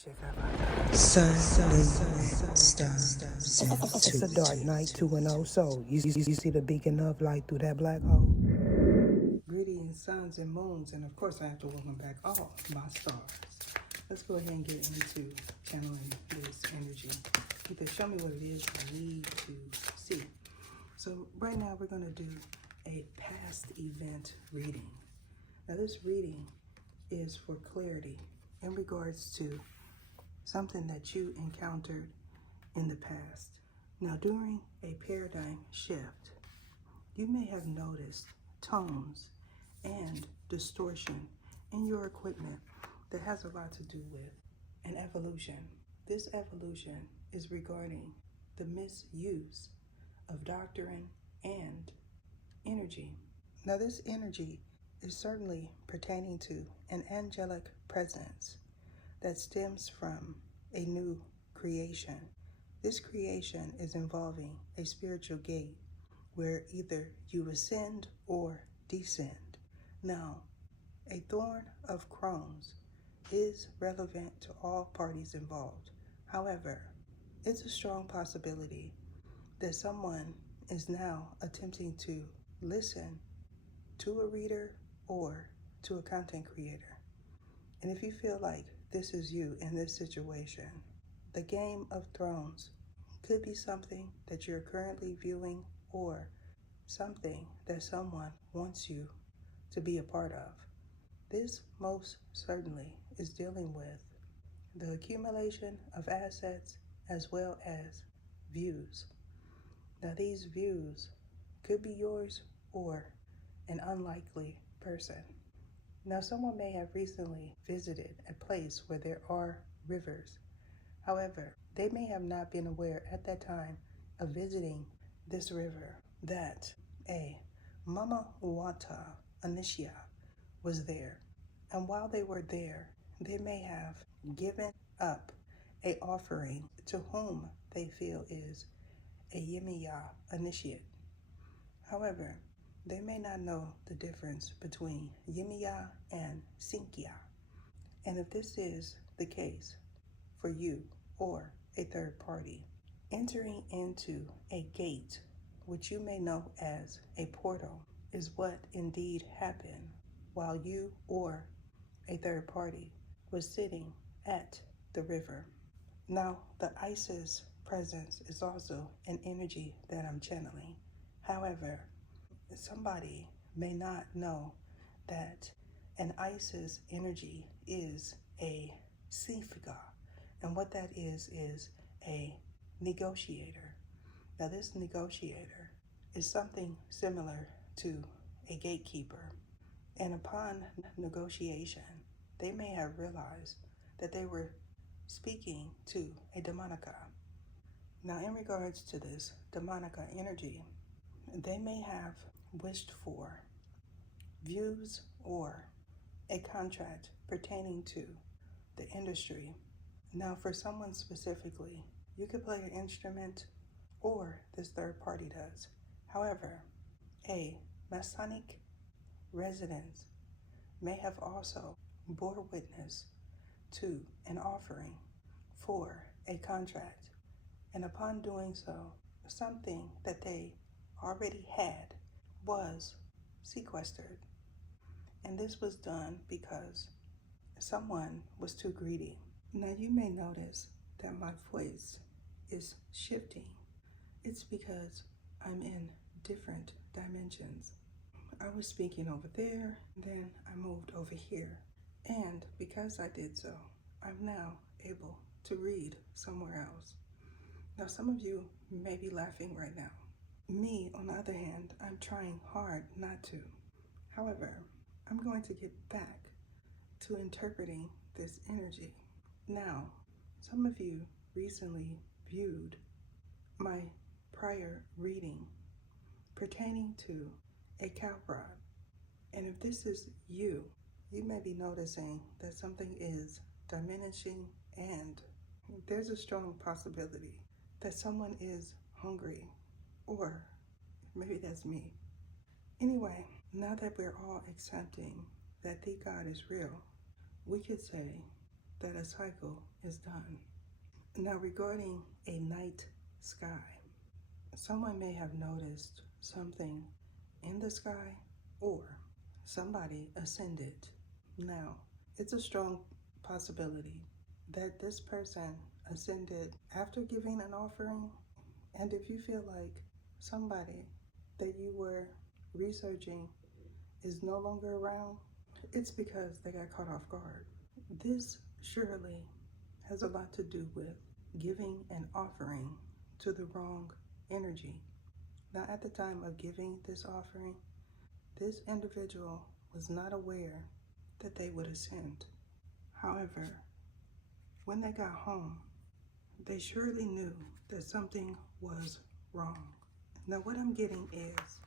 Sun, moon, stars. It's a dark night, 2-0. So, you see the beacon of light through that black hole? Greetings, suns and moons, and of course I have to welcome back all my stars. Let's go ahead and get into channeling this energy. Either show me what it is I need to see. So right now we're going to do a past event reading. Now this reading is for clarity in regards to something that you encountered in the past. Now during a paradigm shift, you may have noticed tones and distortion in your equipment that has a lot to do with an evolution. This evolution is regarding the misuse of doctrine and energy. Now this energy is certainly pertaining to an angelic presence that stems from a new creation. This creation is involving a spiritual gate where either you ascend or descend. Now, a thorn of crones is relevant to all parties involved. However, it's a strong possibility that someone is now attempting to listen to a reader or to a content creator. And if you feel like this is you in this situation, the Game of Thrones could be something that you're currently viewing or something that someone wants you to be a part of. This most certainly is dealing with the accumulation of assets as well as views. Now these views could be yours or an unlikely person. Now someone may have recently visited a place where there are rivers. However, they may have not been aware at that time of visiting this river that a Mama Wata Anisha was there. And while they were there, they may have given up a offering to whom they feel is a Yemiya initiate. However, they may not know the difference between Yemiya and Sinkia. And if this is the case for you or a third party, entering into a gate, which you may know as a portal, is what indeed happened while you or a third party was sitting at the river. Now, the Isis presence is also an energy that I'm channeling. However, somebody may not know that an Isis energy is a Sifga, and what that is a negotiator. Now this negotiator is something similar to a gatekeeper, and upon negotiation, they may have realized that they were speaking to a demonica. Now in regards to this demonica energy, they may have wished for views or a contract pertaining to the industry. Now for someone specifically, you could play an instrument or this third party does. However, a Masonic residence may have also bore witness to an offering for a contract. And upon doing so, something that they already had was sequestered. And this was done because someone was too greedy. Now you may notice that my voice is shifting. It's because I'm in different dimensions. I was speaking over there, then I moved over here. And because I did so, I'm now able to read somewhere else. Now some of you may be laughing right now. Me, on the other hand, I'm trying hard not to. However, I'm going to get back to interpreting this energy. Now, some of you recently viewed my prior reading pertaining to a cow prod. And if this is you, you may be noticing that something is diminishing, and there's a strong possibility that someone is hungry, or maybe that's me. Anyway, now that we're all accepting that the God is real, we could say that a cycle is done. Now, regarding a night sky, someone may have noticed something in the sky or somebody ascended. Now, it's a strong possibility that this person ascended after giving an offering. And if you feel like somebody that you were researching is no longer around, it's because they got caught off guard. This surely has a lot to do with giving an offering to the wrong energy. Now, at the time of giving this offering, this individual was not aware that they would ascend. However, when they got home, they surely knew that something was wrong. Now, what I'm getting is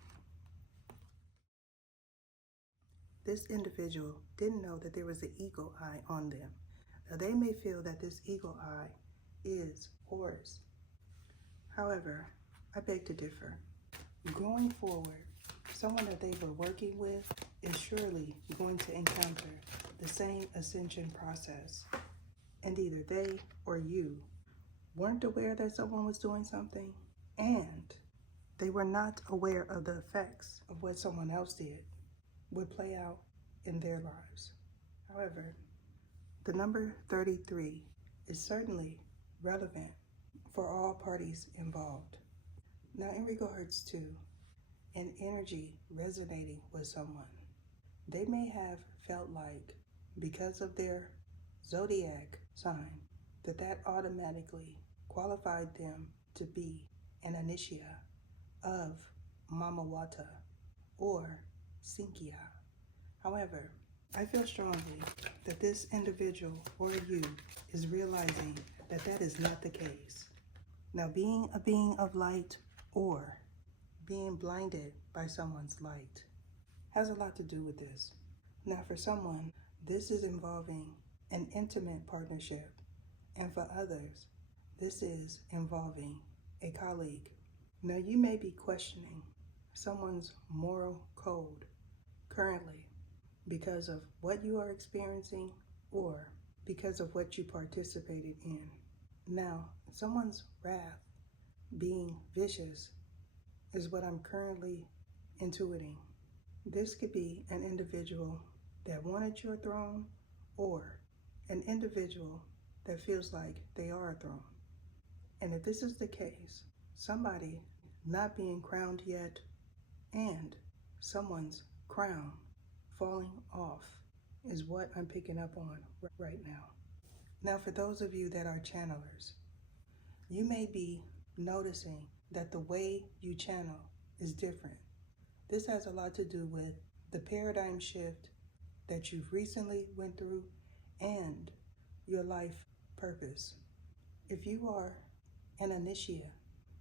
this individual didn't know that there was an eagle eye on them. Now, they may feel that this eagle eye is Horus. However, I beg to differ. Going forward, someone that they were working with is surely going to encounter the same ascension process. And either they or you weren't aware that someone was doing something, and they were not aware of the effects of what someone else did would play out in their lives. However, the number 33 is certainly relevant for all parties involved. Now, in regards to an energy resonating with someone, they may have felt like because of their zodiac sign that automatically qualified them to be an initiate of Mamawata or Sinkia. However, I feel strongly that this individual or you is realizing that that is not the case. Now, being a being of light or being blinded by someone's light has a lot to do with this. Now, for someone, this is involving an intimate partnership, and for others, this is involving a colleague. Now, you may be questioning someone's moral code currently because of what you are experiencing or because of what you participated in. Now, someone's wrath being vicious is what I'm currently intuiting. This could be an individual that wanted your throne or an individual that feels like they are a throne. And if this is the case, somebody not being crowned yet and someone's crown falling off is what I'm picking up on right now. Now, for those of you that are channelers, you may be noticing that the way you channel is different. This has a lot to do with the paradigm shift that you've recently went through and your life purpose. If you are an initiate,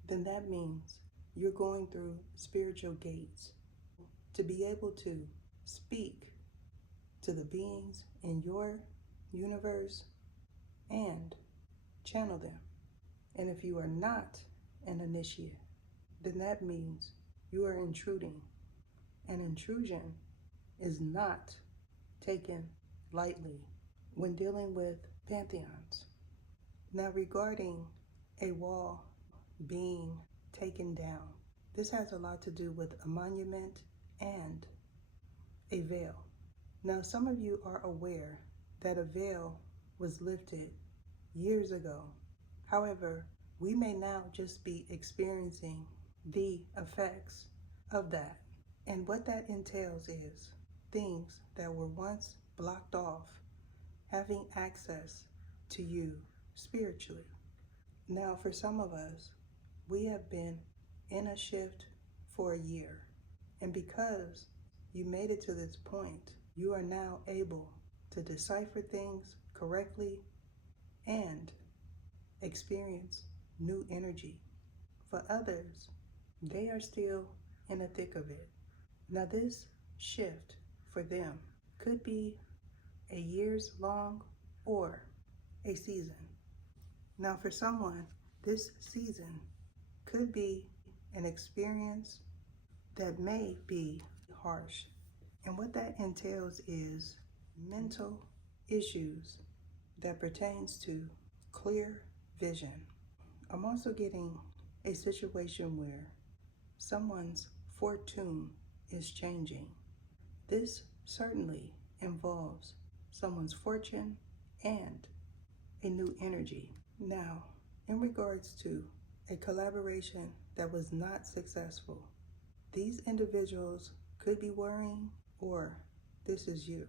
then that means you're going through spiritual gates to be able to speak to the beings in your universe and channel them. And if you are not an initiate, then that means you are intruding. An intrusion is not taken lightly when dealing with pantheons. Now, regarding a wall being taken down, this has a lot to do with a monument and a veil. Now, some of you are aware that a veil was lifted years ago. However, we may now just be experiencing the effects of that. And what that entails is things that were once blocked off having access to you spiritually. Now, for some of us, we have been in a shift for a year. And because you made it to this point, you are now able to decipher things correctly and experience new energy. For others, they are still in the thick of it. Now, this shift for them could be a years long or a season. Now, for someone, this season could be an experience that may be harsh. And what that entails is mental issues that pertains to clear vision. I'm also getting a situation where someone's fortune is changing. This certainly involves someone's fortune and a new energy. Now, in regards to a collaboration that was not successful, these individuals could be worrying, or this is you.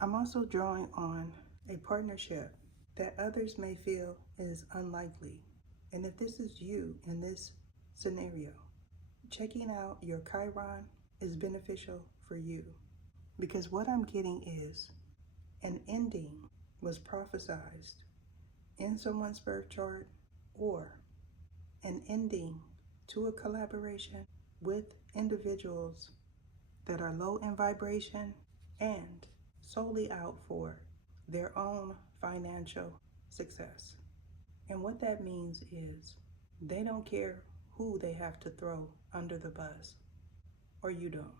I'm also drawing on a partnership that others may feel is unlikely. And if this is you in this scenario, checking out your Chiron is beneficial for you. Because what I'm getting is an ending was prophesized in someone's birth chart, or an ending to a collaboration with individuals that are low in vibration and solely out for their own financial success. And what that means is they don't care who they have to throw under the bus, or you don't.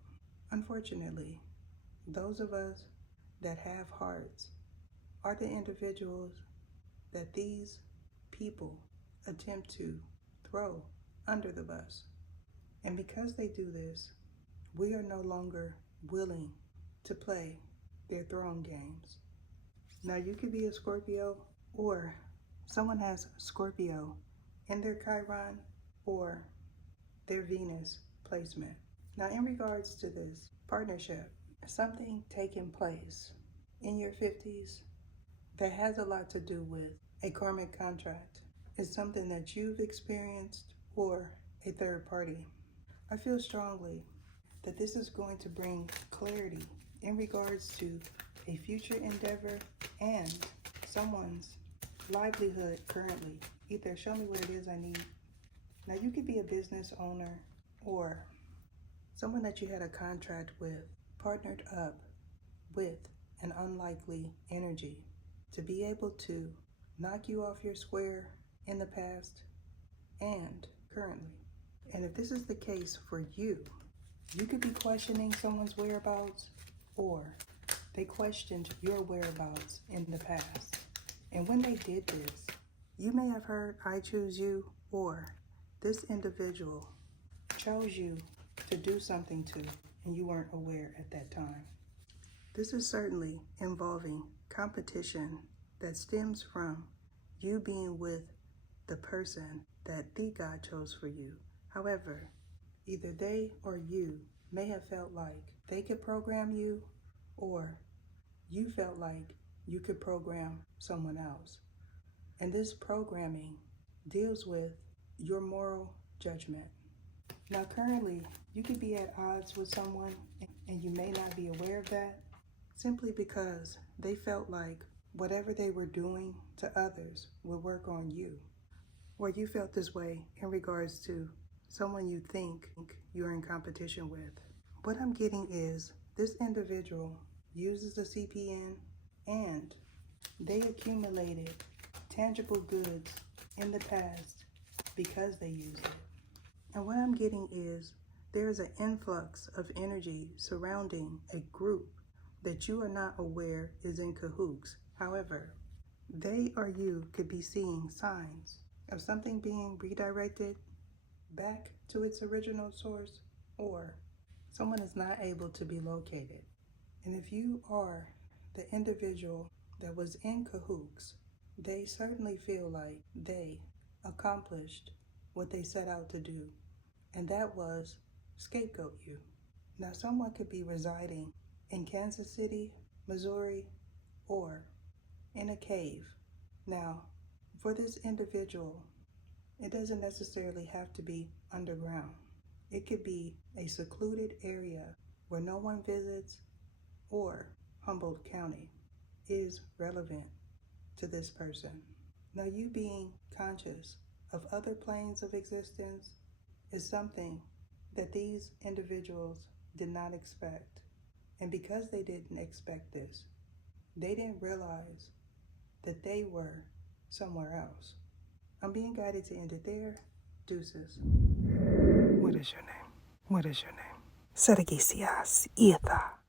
Unfortunately, those of us that have hearts are the individuals that these people attempt to throw under the bus. And because they do this, we are no longer willing to play their throne games. Now, you could be a Scorpio, or someone has Scorpio in their Chiron or their Venus placement. Now, in regards to this partnership, something taking place in your 50s that has a lot to do with a karmic contract is something that you've experienced, or a third party. I feel strongly that this is going to bring clarity in regards to a future endeavor and someone's livelihood currently. Either show me what it is I need. Now, you could be a business owner, or someone that you had a contract with partnered up with an unlikely energy to be able to knock you off your square in the past and currently. And if this is the case for you, you could be questioning someone's whereabouts, or they questioned your whereabouts in the past. And when they did this, you may have heard, "I choose you," or this individual chose you to do something to, and you weren't aware at that time. This is certainly involving competition that stems from you being with the person that the God chose for you. However, either they or you may have felt like they could program you, or you felt like you could program someone else. And this programming deals with your moral judgment. Now, currently, you could be at odds with someone, and you may not be aware of that, simply because they felt like whatever they were doing to others would work on you. Or you felt this way in regards to someone you think you're in competition with. What I'm getting is this individual uses a CPN, and they accumulated tangible goods in the past because they used it. And what I'm getting is there is an influx of energy surrounding a group that you are not aware is in cahoots. However, they or you could be seeing signs of something being redirected back to its original source, or someone is not able to be located. And if you are the individual that was in cahoots, they certainly feel like they accomplished what they set out to do, and that was scapegoat you. Now, someone could be residing in Kansas City, Missouri, or in a cave. Now, for this individual, it doesn't necessarily have to be underground. It could be a secluded area where no one visits, or Humboldt County is relevant to this person. Now, you being conscious of other planes of existence is something that these individuals did not expect. And because they didn't expect this, they didn't realize that they were somewhere else. I'm being guided to end it there. Deuces. What is your name? What is your name? Sergisias Etha.